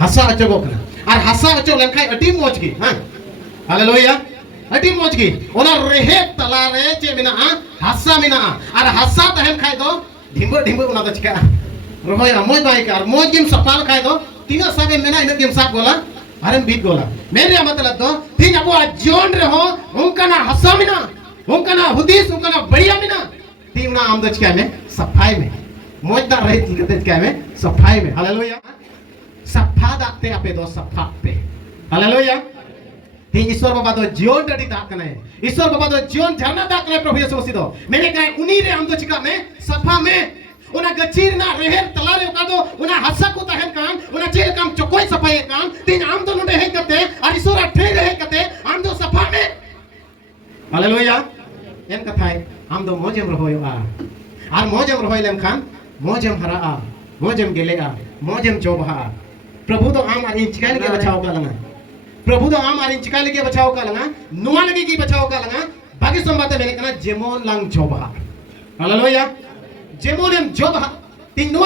हसा अचोगोकना और हसा अचो लेनखाय अटी मोज की हां हालेलुया अटी मोज की ओना रेहे तला रे चे मिना हसा मिना और हसा तहन खाय दो ढिंबो ढिंबो ओना द चिका रोय मोज बाय का और मोज गिम सपाल खाय दो तीना साबे मेना इन गिम साब गोला अरे बीत गोला मेरे मतलब दो तीन अबो जोन रे हो उनका हसा मिना उनका हुदीस उनका बढ़िया मिना तीना आम द चिका में सफाई में मोज दा रहे तीन चिका में सफाई में हालेलुया सफा दाते आपे दो सफा पे हालेलुया तीन ईश्वर बाबा दो जीवन डडी दाक कने ईश्वर बाबा दो जीवन झरना दाक कने प्रभु यीशु मसीह दो मैंने कहा उनी रे हम दो चिका में सफा में उना गचीर ना रहेर तला रे का दो उना हसा को तहन काम उना चेल काम चकोय सफाई काम तीन आम दो नडे हे कते और ईश्वर अठे रहे कते आम दो सफा में हालेलुया एन कथाय आम दो मोजेम रहोयो और मोजेम रहोय लेम खान मोजेम हरा मोजेम गेलेगा मोजेम जोबहा प्रभु तो आम आरी चिका लगे बचाओ का लंगा प्रभु तो आम आरी चिका लगे बचाओ का लंगा नुआ लगे की बचाओ का लंगा बाकी संबाते मैंने कहा जेमोन लंग जोबहा हालेलुया जेमोन एम जोबहा तीन